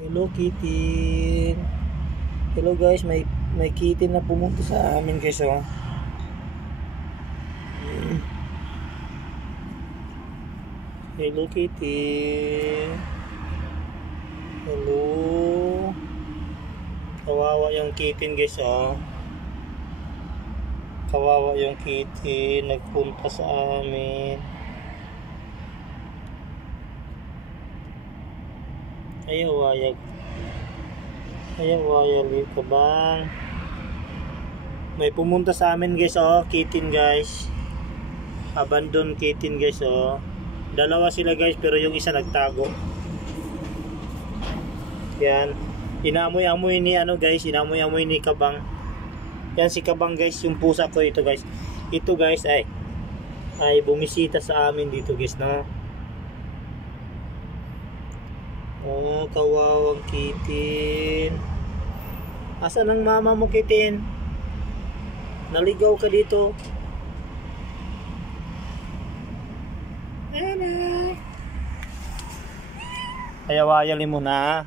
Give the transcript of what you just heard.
Hello kitten. Hello guys, may kitten na pumunta sa amin guys oh. Hello kitten. Hello. Kawawa yung kitten guys oh. Kawawa yung kitten, nagpunta sa amin. Ayaw wayag. Ayaw wayag ka bang? May pumunta sa amin guys oh, kitten guys. Abandon kitten guys oh. Dalawa sila guys pero yung isa nagtago. Yan. Inamoy-amoy ni ano guys, inamoy-amoy ni Kabang. Yan si Kabang guys, yung pusa ko ito guys. Ito guys ay bumisita sa amin dito guys no. Oh, kawawang kitten. Asan ang mama mo kitten? Naligaw ka dito. Nanay. Ayawayali mo na.